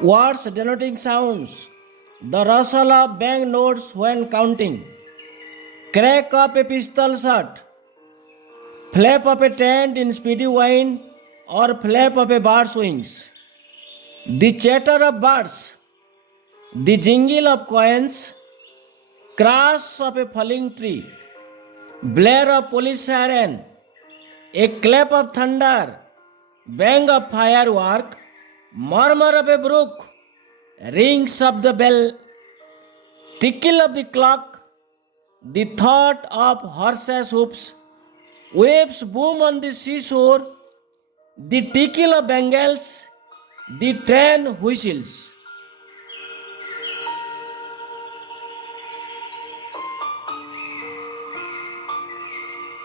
Words denoting sounds. The rustle of bank notes when counting. Crack of a pistol shot. Flap of a tent in speedy wine or flap of a bird's wings. The chatter of birds. The jingle of coins. Crash of a falling tree. Blare of police siren. A clap of thunder. Bang of firework. Murmur of a brook. Rings of the bell. Tickle of the clock. The thought of horses' hoofs. Waves boom on the seashore. The tickle of bangles. The train whistles.